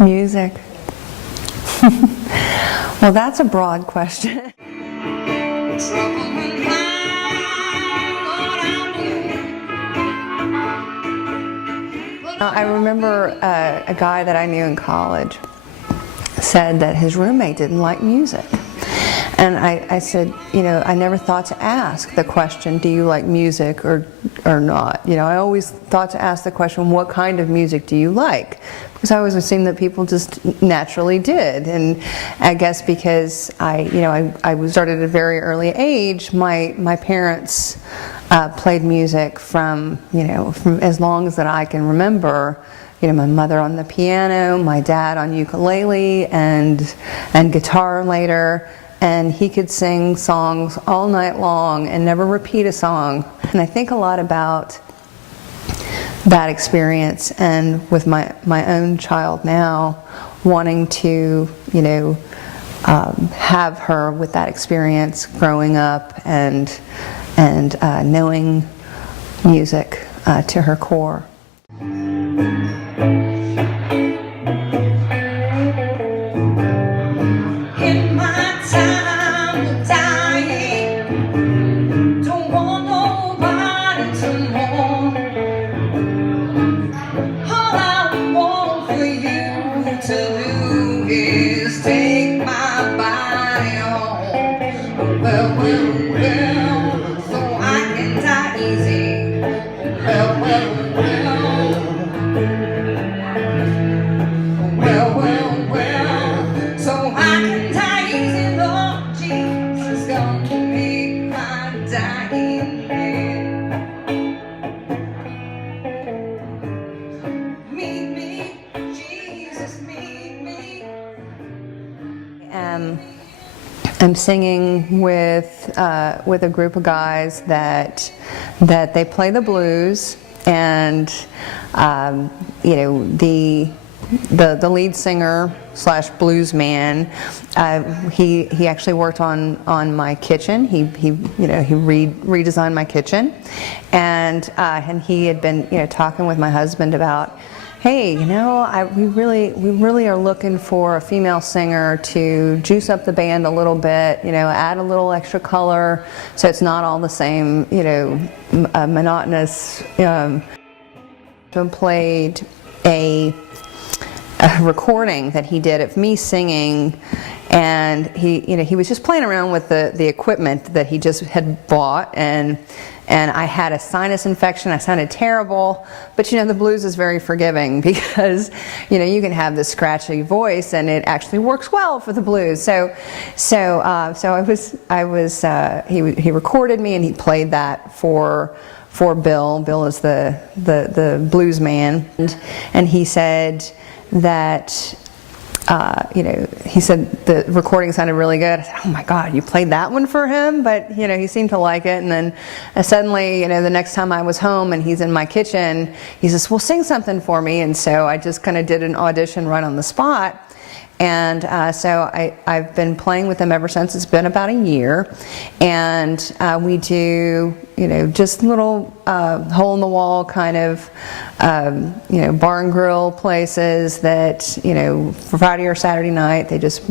Music. Well, that's a broad question. I remember a guy that I knew in college said that his roommate didn't like music. And I said, you know, I never thought to ask the question, do you like music or not? You know, I always thought to ask the question, what kind of music do you like? Because I always assumed that people just naturally did. And I guess because I started at a very early age, my parents played music from as long as that I can remember. You know, my mother on the piano, my dad on ukulele and guitar later. And he could sing songs all night long and never repeat a song. And I think a lot about that experience, and with my own child now, wanting to, have her with that experience growing up and knowing music to her core. I'm singing with a group of guys that they play the blues, and the lead singer / blues man, he actually worked on my kitchen. He redesigned my kitchen, and he had been talking with my husband about, hey, we really are looking for a female singer to juice up the band a little bit, add a little extra color so it's not all the same, monotonous. Played a recording that he did of me singing, and he was just playing around with the equipment that he just had bought, and I had a sinus infection. I sounded terrible, but the blues is very forgiving, because you can have this scratchy voice and it actually works well for the blues. So he recorded me, and he played that for Bill. Bill is the blues man, and he said that he said the recording sounded really good. I said, oh my God, you played that one for him? But he seemed to like it. And then suddenly, the next time I was home and he's in my kitchen, he says, well, sing something for me. And so I just kind of did an audition right on the spot. And so I've been playing with them ever since. It's been about a year, and we do just little hole-in-the-wall kind of bar and grill places that for Friday or Saturday night they just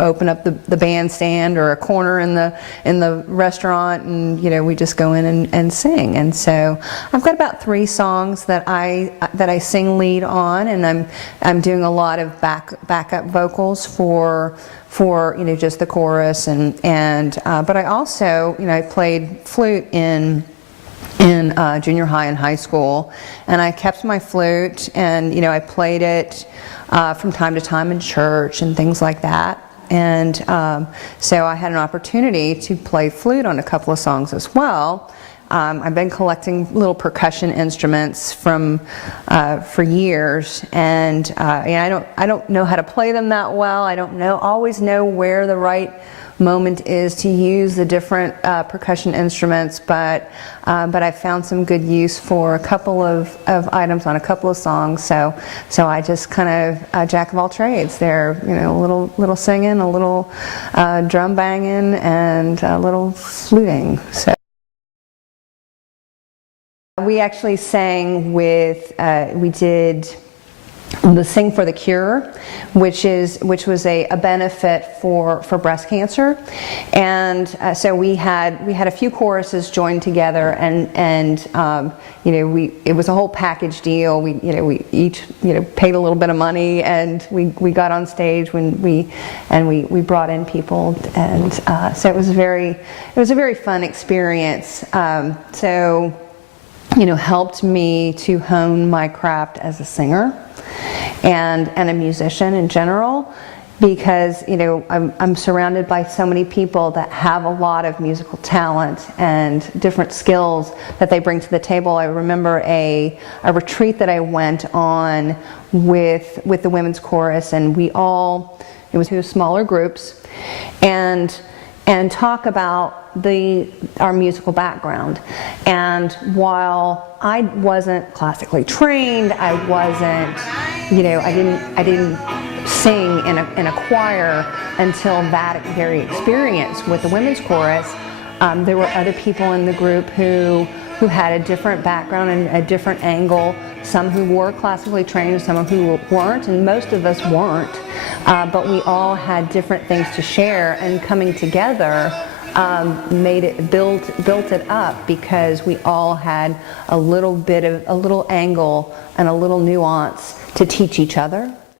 open up the bandstand or a corner in the restaurant, and we just go in and sing. And so I've got about 3 songs that I sing lead on, and I'm doing a lot of backup vocals for just the chorus, but I also I played flute in junior high and high school, and I kept my flute, and I played it from time to time in church and things like that. And so I had an opportunity to play flute on a couple of songs as well. I've been collecting little percussion instruments for years, and I don't know how to play them that well. I don't always know where the right moment is to use the different percussion instruments, but I found some good use for a couple of items on a couple of songs. So I just kind of jack of all trades. There, a little singing, a little drum banging, and a little fluting. So. We actually sang with, we did the Sing for the Cure, which was a benefit for breast cancer, and so we had a few choruses joined together, and it was a whole package deal. We each paid a little bit of money, and we got on stage when we brought in people, and so it was a very fun experience. So helped me to hone my craft as a singer and a musician in general, because I'm surrounded by so many people that have a lot of musical talent and different skills that they bring to the table. I remember a retreat that I went on with the women's chorus, and it was two smaller groups, and talk about our musical background. And while I wasn't classically trained, I wasn't, I didn't sing in a choir until that very experience with the women's chorus. There were other people in the group who had a different background and a different angle. Some who were classically trained, some who weren't, and most of us weren't. But we all had different things to share, and coming together built it up, because we all had a little angle and a little nuance to teach each other.